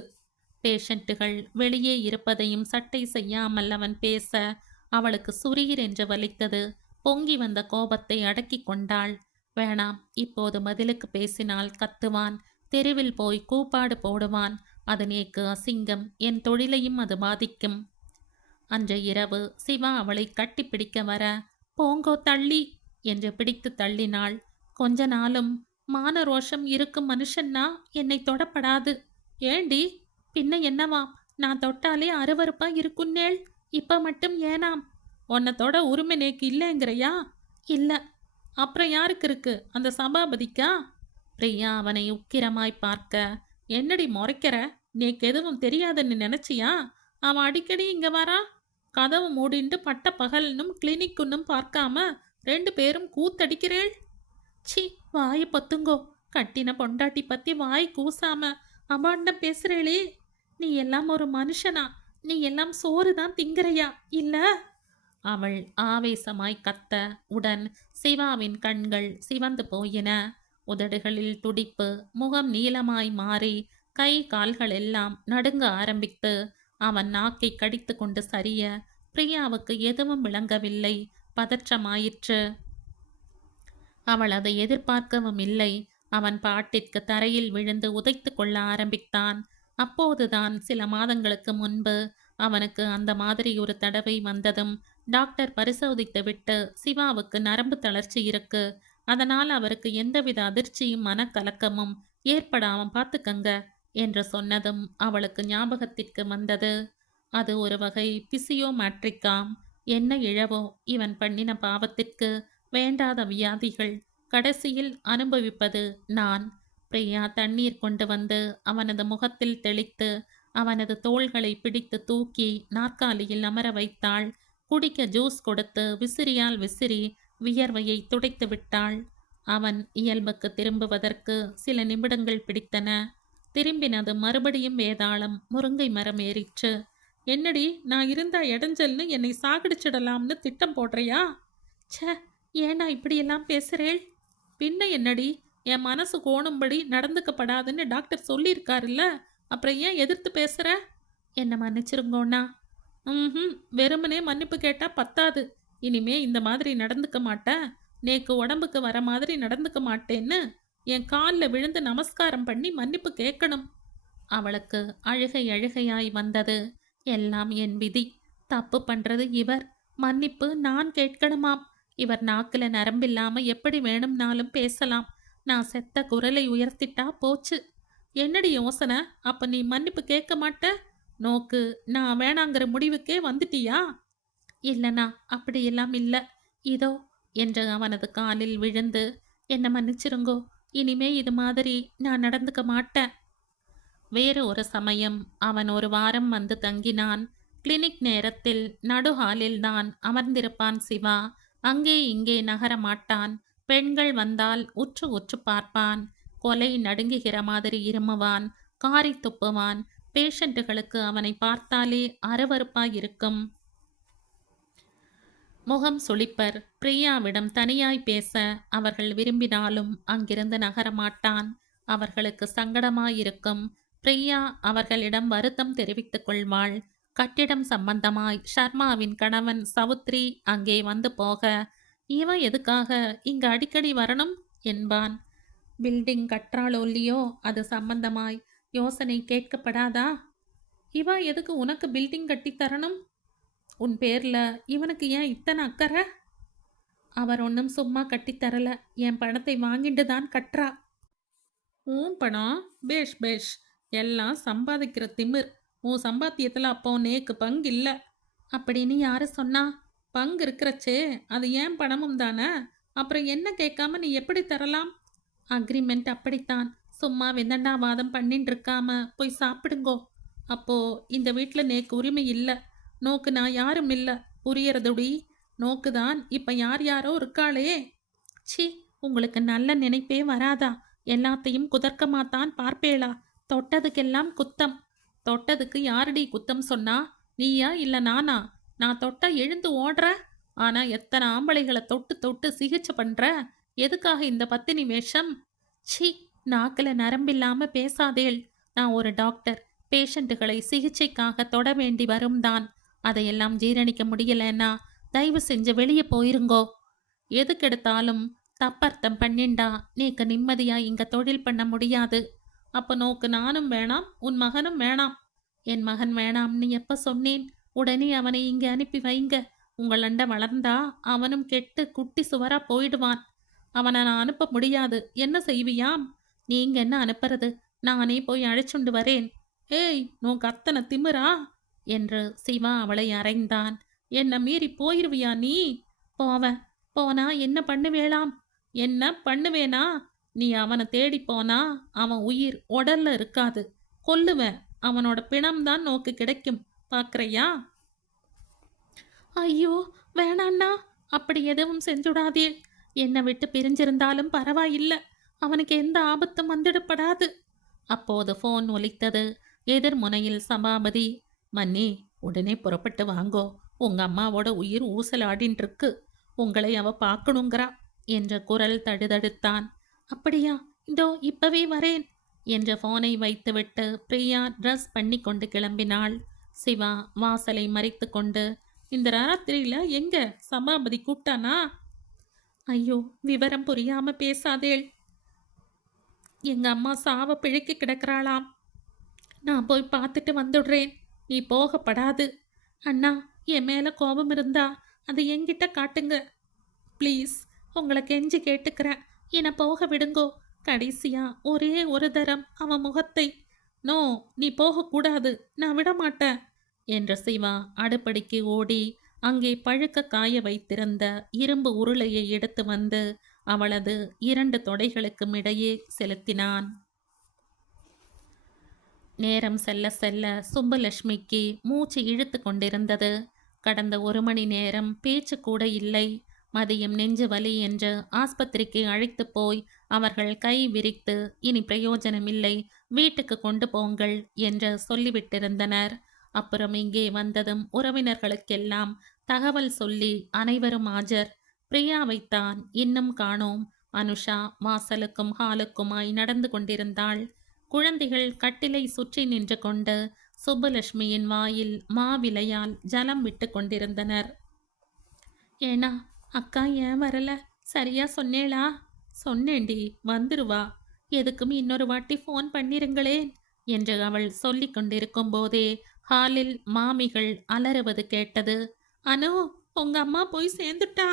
பேஷண்ட்டுகள் வெளியே இருப்பதையும் சட்டை செய்யாமல் அவன் பேச அவளுக்கு சுரீர் என்று வலித்தது. பொங்கி வந்த கோபத்தை அடக்கிக் கொண்டாள். வேணாம், இப்போது பதிலுக்கு பேசினால் கத்துவான், தெருவில் போய் கூப்பாடு போடுவான். அது நேக்கு அசிங்கம், என் தொழிலையும் அது பாதிக்கும். அன்று இரவு சிவா அவளை கட்டிப்பிடிக்க வர, போங்கோ தள்ளி என்று பிடித்து தள்ளினாள். கொஞ்ச நாளும் மான ரோஷம் இருக்கும் மனுஷன்னா என்னை தொடப்படாது. ஏண்டி, பின்ன என்னவாம், நான் தொட்டாலே அருவருப்பா இருக்குன்னேள், இப்ப மட்டும் ஏனாம்? உன்னை தொட உரிமை நேக்கு இல்லைங்கிறையா? இல்ல, அப்புறம் யாருக்கு இருக்கு? அந்த சபாபதிக்கா? பிரியா அவனை உக்கிரமாய் பார்க்க, என்னடி முறைக்கிற? நேக்கு எதுவும் தெரியாதுன்னு நினைச்சியா? அவன் அடிக்கடி இங்க வரா. கதவு மூடிண்டு பட்ட பகல்னும் கிளினிக்குன்னும் பார்க்காம 2 பேரும் கூத்தடிக்கிறேள். சி, வாய பொத்துங்கோ. கட்டின பொண்டாட்டி பத்தி வாய் கூசாம அபாண்டம் பேசுறேளே. நீ எல்லாம் ஒரு மனுஷனா? நீ எல்லாம் சோறு தான் திங்கிறையா இல்ல? அவள் ஆவேசமாய் கத்த, உடன் சிவாவின் கண்கள் சிவந்து போயின. உதடுகளில் துடிப்பு, முகம் நீளமாய் மாறி கை கால்கள் எல்லாம் நடுங்க ஆரம்பித்து அவன் நாக்கை கடித்து கொண்டு சரிய பிரியாவுக்கு எதுவும் விளங்கவில்லை. பதற்றமாயிற்று. அவள் அதை எதிர்பார்க்கவும் இல்லை. அவன் பாட்டிற்கு தரையில் விழுந்து உதைத்து கொள்ள ஆரம்பித்தான். அப்போதுதான் சில மாதங்களுக்கு முன்பு அவனுக்கு அந்த மாதிரி ஒரு தடவை வந்ததும் டாக்டர் பரிசோதித்து விட்டு, சிவாவுக்கு நரம்பு தளர்ச்சி இருக்கு, அதனால் அவருக்கு எந்தவித அதிர்ச்சியும் மனக்கலக்கமும் ஏற்படாம பார்த்துக்கங்க என்று சொன்னதும் அவளுக்கு ஞாபகத்திற்கு வந்தது. அது ஒரு வகை பிசியோமேட்ரிக்காம். என்ன இழவோ இவன் பண்ணின பாவத்திற்கு. வேண்டாத வியாதிகள், கடைசியில் அனுபவிப்பது நான். பிரியா தண்ணீர் கொண்டு வந்து அவனது முகத்தில் தெளித்து அவனது தோள்களை பிடித்து தூக்கி நாற்காலியில் அமர வைத்தாள். குடிக்க ஜூஸ் கொடுத்து விசிறியால் விசிறி வியர்வையை துடைத்து விட்டாள். அவன் இயல்புக்கு திரும்புவதற்கு சில நிமிடங்கள் பிடித்தன. திரும்பினது மறுபடியும் வேதாளம் முருங்கை மரம் ஏறிற்று. என்னடி, நான் இருந்தா இடைஞ்சல்னு என்னை சாகடிச்சிடலாம்னு திட்டம் போடுறியா? ச்சே, ஏன்னா இப்படியெல்லாம் பேசுறேள்? பின்ன என்னடி, என் மனசு கோணும்படி நடந்துக்கப்படாதுன்னு டாக்டர் சொல்லியிருக்காருல்ல, அப்புறம் ஏன் எதிர்த்து பேசுற? என்னை மன்னிச்சிருங்கோண்ணா. வெறுமனே மன்னிப்பு கேட்டா பத்தாது. இனிமே இந்த மாதிரி நடந்துக்க மாட்டேன், நேக்கு உடம்புக்கு வர மாதிரி நடந்துக்க மாட்டேன்னு என் காலில் விழுந்து நமஸ்காரம் பண்ணி மன்னிப்பு கேட்கணும். அவளுக்கு அழுகை அழுகையாய் வந்தது. எல்லாம் என் விதி. தப்பு பண்றது இவர், மன்னிப்பு நான் கேட்கணுமாம். இவர் நாக்குல நரம்பில்லாம எப்படி வேணும்னாலும் பேசலாம். நான் செத்த குரலை உயர்த்திட்டா போச்சு. என்னடி யோசனை? அப்ப நீ மன்னிப்பு கேட்க மாட்ட? நோக்கு, நான் வேணாங்கிற முடிவுக்கே வந்துட்டியா? இல்லைண்ணா, அப்படியெல்லாம் இல்லை. இதோ என்று அவனது காலில் விழுந்து, என்னை மன்னிச்சிருங்கோ, இனிமே இது மாதிரி நான் நடந்துக்க மாட்டேன். வேறு ஒரு சமயம் அவன் ஒரு வாரம் வந்து தங்கினான். கிளினிக் நேரத்தில் நடுஹாலில் தான் அமர்ந்திருப்பான் சிவா. அங்கே இங்கே நகர மாட்டான். பெண்கள் வந்தால் உற்று உற்று பார்ப்பான். கொலை நடுங்குகிற மாதிரி இருமுவான், காரி துப்புவான். பேஷண்ட்டுகளுக்கு அவனை பார்த்தாலே அருவருப்பாயிருக்கும். முகம் சுளிப்பர். பிரியாவிடம் தனியாய் பேச அவர்கள் விரும்பினாலும் அங்கிருந்து நகரமாட்டான். அவர்களுக்கு சங்கடமாயிருக்கும். பிரியா அவர்களிடம் வருத்தம் தெரிவித்துக் கொள்வாள். கட்டிடம் சம்பந்தமாய் ஷர்மாவின் கணவன் சவுத்ரி அங்கே வந்து போக, இவன் எதுக்காக இங்கு அடிக்கடி வரணும் என்பான். பில்டிங் கற்றாளோ இல்லையோ, அது சம்பந்தமாய் யோசனை கேட்கப்படாதா? இவன் எதுக்கு உனக்கு பில்டிங் கட்டி தரணும்? உன் பேர்ல இவனுக்கு ஏன் இத்தனை அக்கறை? அவர் ஒன்றும் சும்மா கட்டித்தரல, என் பணத்தை வாங்கிட்டு தான் கட்டுறா. உன் பணம்? பேஷ் பேஷ், எல்லாம் சம்பாதிக்கிற திமிர். உன் சம்பாத்தியத்தில் அப்போ நேக்கு பங்கு இல்லை அப்படின்னு யாரு சொன்னா? பங்கு இருக்கிறச்சே, அது ஏன் பணமும் தானே. அப்புறம் என்ன கேட்காம நீ எப்படி தரலாம்? அக்ரிமெண்ட் அப்படித்தான். சும்மா விதண்டாவாதம் பண்ணிட்டு இருக்காம போய் சாப்பிடுங்கோ. அப்போ இந்த வீட்டில் நேக்கு உரிமை இல்லை. நோக்கு நான் யாரும் இல்லை, புரியறதுடி. நோக்குதான் இப்போ யார் யாரோ இருக்காளே. சி, உங்களுக்கு நல்ல நினைப்பே வராதா? எல்லாத்தையும் குதர்க்கமாத்தான் பார்ப்பேளா? தொட்டதுக்கெல்லாம் குத்தம். தொட்டதுக்கு யாரடி குத்தம் சொன்னா? நீயா இல்லை நானா? நான் தொட்டா எழுந்து ஓடுற. ஆனா எத்தனை ஆம்பளைகளை தொட்டு தொட்டு சிகிச்சை பண்ற? எதுக்காக இந்த பத்தினி வேஷம்? சி, நாக்கில் நரம்பில்லாம பேசாதேள். நான் ஒரு டாக்டர். பேஷண்ட்டுகளை சிகிச்சைக்காக தொட வேண்டி வரும் தான். அதையெல்லாம் ஜீரணிக்க முடியலன்னா தயவு செஞ்சு வெளியே போயிருங்கோ. எதுக்கெடுத்தாலும் தப்பர்த்தம் பண்ணிண்டா நீக்கு நிம்மதியா இங்க தொழில் பண்ண முடியாது. அப்ப நோக்கு நானும் வேணாம், உன் மகனும் வேணாம். என் மகன் வேணாம்னு எப்ப சொன்னேன்? உடனே அவனை இங்க அனுப்பி வைங்க. உங்களண்ட வளர்ந்தா அவனும் கெட்டு குட்டி சுவரா போயிடுவான். அவனை நான் அனுப்ப முடியாது. என்ன செய்வியாம்? நீங்க என்ன அனுப்புறது? நானே போய் அழைச்சுண்டு வரேன். ஏய், நோக்கு அத்தனை திமிரா? என்று சிவா அவளை அறைந்தான். என்ன மீறி போயிருவியா நீ? போவன். போனா என்ன பண்ணுவேளாம்? என்ன பண்ணுவேனா? நீ அவனை தேடி போனா அவன் உயிர் உடல்ல இருக்காது. கொல்லுவேன். அவனோட பிணம்தான் நோக்கு கிடைக்கும். பாக்குறையா? ஐயோ, வேணாண்ணா. அப்படி எதுவும் செஞ்சுடாதே. என்னை விட்டு பிரிஞ்சிருந்தாலும் பரவாயில்ல. அவனுக்கு எந்த ஆபத்தும் வந்துடப்படாது. அப்போது போன் ஒலித்தது. எதிர்முனையில் சபாபதி. மன்னி, உடனே புறப்பட்டு வாங்கோ. உங்க அம்மாவோட உயிர் ஊசலாடின் இருக்கு. உங்களை அவ பார்க்கணுங்கிறா என்ற குரல் தடுதடுத்தான். அப்படியா? இதோ இப்பவே வரேன் என்ற போனை வைத்துவிட்டு பிரியா ட்ரெஸ் பண்ணி கொண்டு கிளம்பினாள். சிவா வாசலை மறைத்து கொண்டு, இந்த ராத்திரியில எங்க சபாபதி கூப்பிட்டானா? ஐயோ, விவரம் புரியாம பேசாதேள். எங்க அம்மா சாவ பிழைக்கு கிடக்கிறாளாம். நான் போய் பார்த்துட்டு வந்துடுறேன். நீ போகப்படாது. அண்ணா, என் மேல கோபம் இருந்தா அதை என்கிட்ட காட்டுங்க. ப்ளீஸ், உங்களை கெஞ்சி கேட்டுக்கிறேன். என்னை போக விடுங்கோ. கடைசியா ஒரே ஒரு தரம் அவன் முகத்தை. நோ, நீ போகக்கூடாது. நான் விடமாட்டேன் என்ற சிவா அடுப்படிக்கு ஓடி அங்கே பழுக்க காய வைத்திருந்த இரும்பு உருளையை எடுத்து வந்து அவளது 2 தொடைகளுக்கும் இடையே செலுத்தினான். நேரம் செல்ல செல்ல சுப்பலட்சுமிக்கு மூச்சு இழுத்து கொண்டிருந்தது. கடந்த 1 மணி நேரம் பேச்சு கூட இல்லை. மதியம் நெஞ்சு வலி என்று ஆஸ்பத்திரிக்கு அழைத்து போய் அவர்கள் கை விரித்து, இனி பிரயோஜனமில்லை, வீட்டுக்கு கொண்டு போங்கள் என்று சொல்லிவிட்டிருந்தனர். அப்புறம் இங்கே வந்ததும் உறவினர்களுக்கெல்லாம் தகவல் சொல்லி அனைவரும் ஆஜர். பிரியாவைத்தான் இன்னும் காணோம். அனுஷா வாசலுக்கும் ஹாலுக்குமாய் நடந்து கொண்டிருந்தாள். குழந்தைகள் கட்டிலை சுற்றி நின்று கொண்டு சுப்புலட்சுமியின் வாயில் மாவிலையால் ஜலம் விட்டு கொண்டிருந்தனர். ஏனா அக்கா ஏன் வரல? சரியா சொன்னேளா? சொன்னேண்டி, வந்துருவா. எதுக்கும் இன்னொரு வாட்டி ஃபோன் பண்ணிருங்களேன் என்று அவள் சொல்லி கொண்டிருக்கும் போதே ஹாலில் மாமிகள் அலறுவது கேட்டது. அனு, உங்க அம்மா போய் சேர்ந்துட்டா.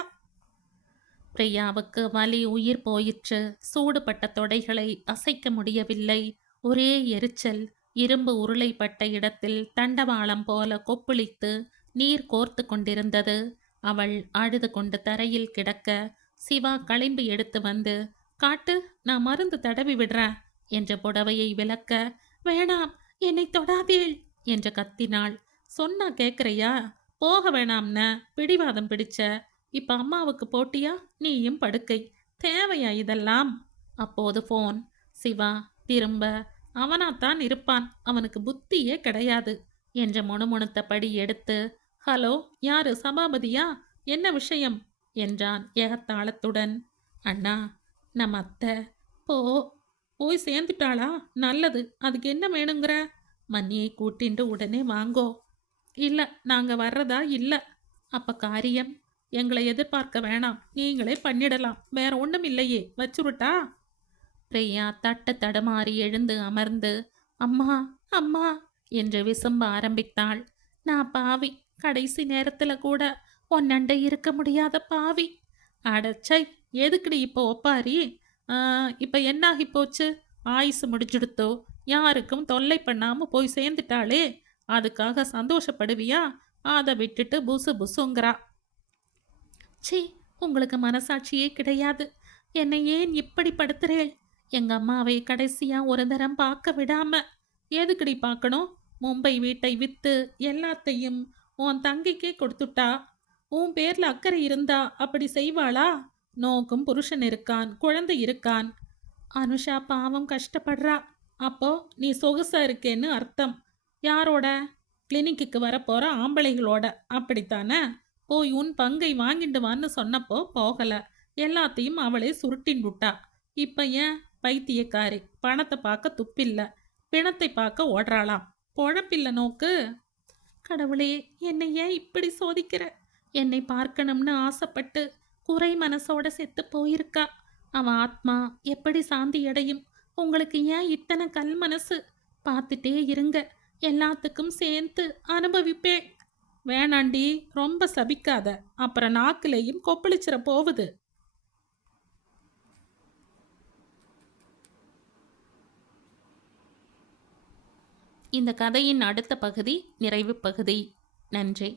பிரியாவுக்கு வலி உயிர் போயிற்று. சூடுபட்ட தொடைகளை அசைக்க முடியவில்லை. ஒரே எரிச்சல். இரும்பு உருளைப்பட்ட இடத்தில் தண்டவாளம் போல கொப்புளித்து நீர் கோர்த்து கொண்டிருந்தது. அவள் அழுது கொண்டு தரையில் கிடக்க சிவா களிம்பு எடுத்து வந்து, காட்டு, நான் மருந்து தடவி விடுறேன் என்ற புடவையை விளக்க, வேணாம், என்னை தொடாதீள் என்று கத்தினாள். சொன்னா கேட்குறையா? போக வேணாம்ன பிடிவாதம் பிடிச்ச. இப்ப அம்மாவுக்கு போட்டியா? நீயும் படுக்கை. தேவையா இதெல்லாம்? அப்போது போன். சிவா திரும்ப, அவனாத்தான் இருப்பான், அவனுக்கு புத்தியே கிடையாது என்ற முணுமுணுத்தபடி எடுத்து, ஹலோ, யாரு? சபாபதியா? என்ன விஷயம் என்றான் ஏகத்தாளத்துடன். அண்ணா, நம்ம அத்தை போய் சேர்ந்துட்டாளா? நல்லது. அதுக்கு என்ன வேணுங்கிற? மன்னியை கூட்டிண்டு உடனே வாங்கோ. இல்லை, நாங்கள் வர்றதா இல்லை. அப்போ காரியம் எங்களை எதிர்பார்க்க வேணாம், நீங்களே பண்ணிடலாம். வேற ஒன்றும் இல்லையே, வச்சுருட்டா? பிரியா தட்டு தடுமாறி எழுந்து அமர்ந்து, அம்மா அம்மா என்று விசும்ப ஆரம்பித்தாள். நான் பாவி, கடைசி நேரத்தில் கூட ஒன்னண்டை இருக்க முடியாத பாவி. அடச்சை, எதுக்குடி இப்போ ஒப்பாரி? இப்போ என்னாகி போச்சு? ஆயுசு முடிஞ்சுடுத்தோ, யாருக்கும் தொல்லை பண்ணாமல் போய் சேர்ந்துட்டாளே, அதுக்காக சந்தோஷப்படுவியா? அதை விட்டுட்டு புசு புசுங்கிறா. சி, உங்களுக்கு மனசாட்சியே கிடையாது. என்னை ஏன் இப்படி படுத்துறேள்? எங்க அம்மாவை கடைசியா ஒரு தரம் பார்க்க விடாம. எதுக்குடி பார்க்கணும்? மும்பை வீட்டை வித்து எல்லாத்தையும் உன் தங்கைக்கே கொடுத்துட்டா. உன் பேர்ல அக்கறை இருந்தா அப்படி செய்வாளா? நோக்கும் புருஷன் இருக்கான், குழந்தை இருக்கான். அனுஷா பாவம் கஷ்டப்படுறா. அப்போ நீ சொகுசா இருக்கேன்னு அர்த்தம். யாரோட? கிளினிக்கு வரப்போற ஆம்பளைகளோட, அப்படித்தானே? போய் உன் பங்கை வாங்கிட்டு வான்னு சொன்னப்போ போகல. எல்லாத்தையும் அவளே சுருட்டின் விட்டா. இப்ப ஏன்? பைத்தியக்காரி, பணத்தை பார்க்க துப்பில்ல, பிணத்தை பார்க்க ஓடுறாளாம். பொழப்பில்ல நோக்கு. கடவுளே, என்னை ஏன் இப்படி சோதிக்கிற? என்னை பார்க்கணும்னு ஆசைப்பட்டு குறை மனசோட செத்து போயிருக்கா. அவ ஆத்மா எப்படி சாந்தி அடையும்? உங்களுக்கு ஏன் இத்தனை கல் மனசு? பார்த்துட்டே இருங்க, எல்லாத்துக்கும் சேர்த்து அனுபவிப்பேன். வேணாண்டி, ரொம்ப சபிக்காத, அப்புறம் நாக்குலையும் கொப்பளிச்சிட போகுது. இந்த கதையின் அடுத்த பகுதி நிறைவு பகுதி. நன்றி.